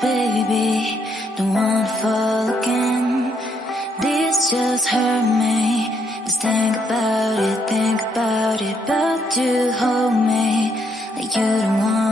baby, don't wanna fall again. This just hurt me. Just think about it, but you hold me like you don't want